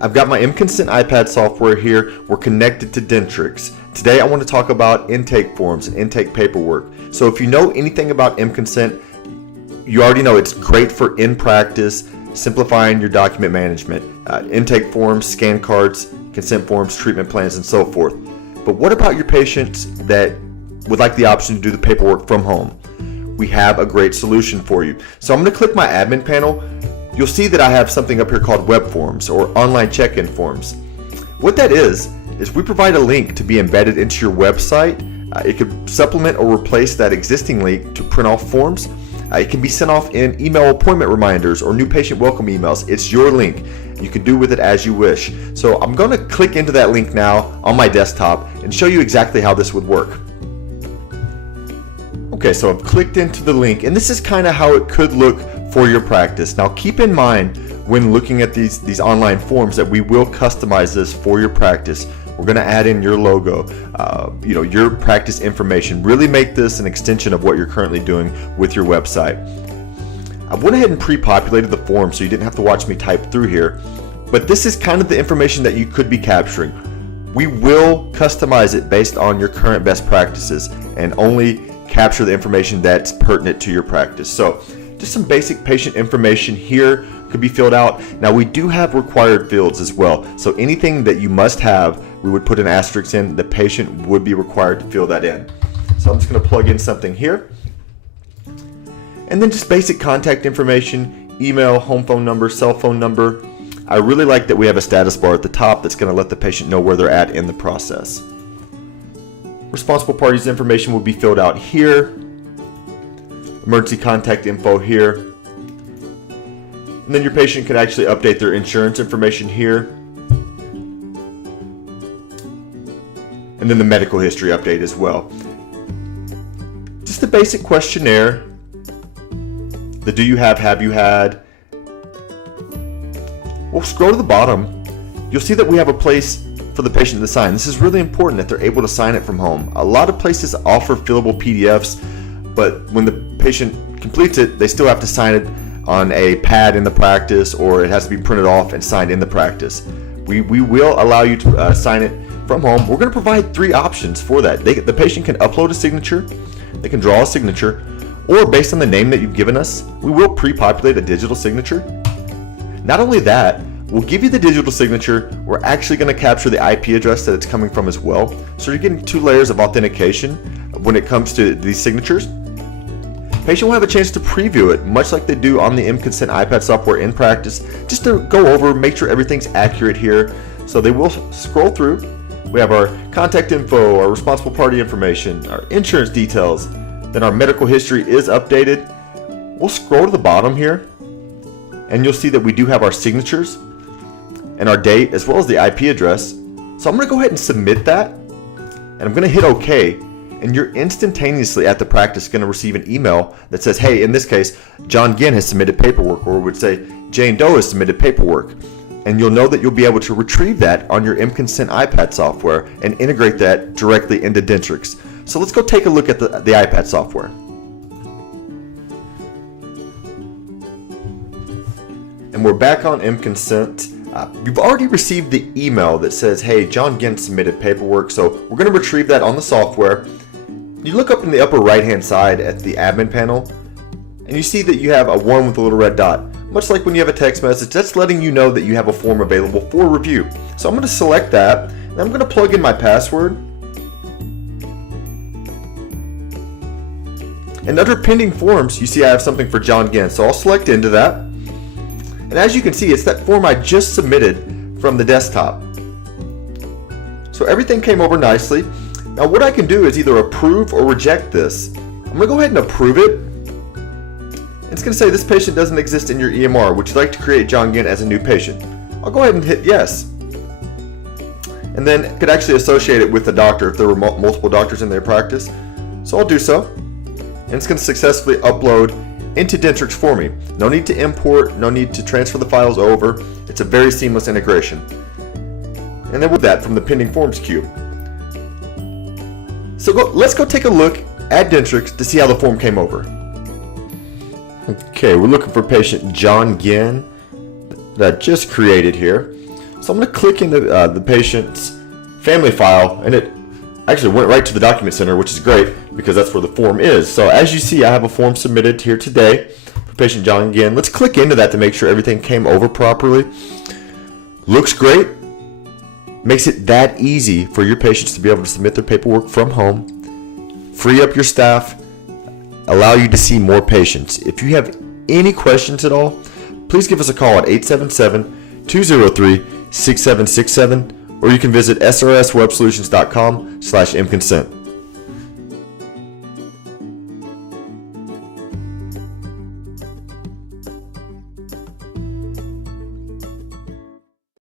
I've got my mConsent iPad software here. We're connected to Dentrix. Today I want to talk about intake forms and intake paperwork. So if you know anything about mConsent, you already know it's great for in practice, simplifying your document management, intake forms, scan cards, consent forms, treatment plans, and so forth. But what about your patients that would like the option to do the paperwork from home? We have a great solution for you. So I'm going to click my admin panel. You'll see that I have something up here called Webforms or online check-in forms. What that is we provide a link to be embedded into your website. It could supplement or replace that existing link to print off forms. It can be sent off in email appointment reminders or new patient welcome emails. It's your link. You can do with it as you wish. So I'm going to click into that link now on my desktop and show you exactly how this would work. Okay, so I've clicked into the link, and this is kind of how it could look for your practice. Now keep in mind when looking at these online forms that we will customize this for your practice. We're going to add in your logo, your practice information. Really make this an extension of what you're currently doing with your website. I went ahead and pre-populated the form so you didn't have to watch me type through here, but this is kind of the information that you could be capturing. We will customize it based on your current best practices and only capture the information that's pertinent to your practice. So just some basic patient information here could be filled out. Now we do have required fields as well. So anything that you must have, we would put an asterisk in. The patient would be required to fill that in. So I'm just going to plug in something here. And then just basic contact information, email, home phone number, cell phone number. I really like that we have a status bar at the top that's going to let the patient know where they're at in the process. Responsible parties information will be filled out here. Emergency contact info here. And then your patient can actually update their insurance information here. And then the medical history update as well. Just a basic questionnaire. The do you have you had? We'll scroll to the bottom. You'll see that we have a place for the patient to sign. This is really important that they're able to sign it from home. A lot of places offer fillable PDFs, but when the patient completes it, they still have to sign it on a pad in the practice, or it has to be printed off and signed in the practice. We will allow you to sign it from home. We're going to provide 3 options for that. The patient can upload a signature, they can draw a signature, or based on the name that you've given us, we will pre-populate a digital signature. Not only that, we'll give you the digital signature. We're actually going to capture the IP address that it's coming from as well. So you're getting 2 layers of authentication when it comes to these signatures. Patient will have a chance to preview it, much like they do on the mConsent iPad software in practice, just to go over, make sure everything's accurate here. So they will scroll through. We have our contact info, our responsible party information, our insurance details, then our medical history is updated. We'll scroll to the bottom here, and you'll see that we do have our signatures and our date as well as the IP address. So I'm going to go ahead and submit that, and I'm going to hit OK, and you're instantaneously at the practice going to receive an email that says, hey, in this case, John Ginn has submitted paperwork, or would say Jane Doe has submitted paperwork. And you'll know that you'll be able to retrieve that on your mConsent iPad software and integrate that directly into Dentrix. So let's go take a look at the iPad software. And we're back on mConsent. We've already received the email that says, hey, John Ginn submitted paperwork, so we're going to retrieve that on the software. You look up in the upper right hand side at the admin panel, and you see that you have a 1 with a little red dot. Much like when you have a text message, that's letting you know that you have a form available for review. So I'm going to select that, and I'm going to plug in my password. And under pending forms, you see I have something for John Ginn, so I'll select into that. And as you can see, it's that form I just submitted from the desktop. So everything came over nicely. Now what I can do is either approve or reject this. I'm going to go ahead and approve it. It's going to say this patient doesn't exist in your EMR. Would you like to create John Ginn as a new patient? I'll go ahead and hit yes. And then it could actually associate it with the doctor if there were multiple doctors in their practice. So I'll do so. And it's going to successfully upload into Dentrix for me. No need to import, no need to transfer the files over. It's a very seamless integration. And then with that from the pending forms queue. So let's go take a look at Dentrix to see how the form came over. Okay, we're looking for patient John Ginn that I just created here. So So I'm going to click into the patient's family file, and it actually went right to the document center, which is great because that's where the form is. So as you see, I have a form submitted here today for patient John Ginn. Let's click into that to make sure everything came over properly. Looks great. Makes it that easy for your patients to be able to submit their paperwork from home, free up your staff, allow you to see more patients. If you have any questions at all, please give us a call at 877-203-6767, or you can visit srswebsolutions.com/mConsent.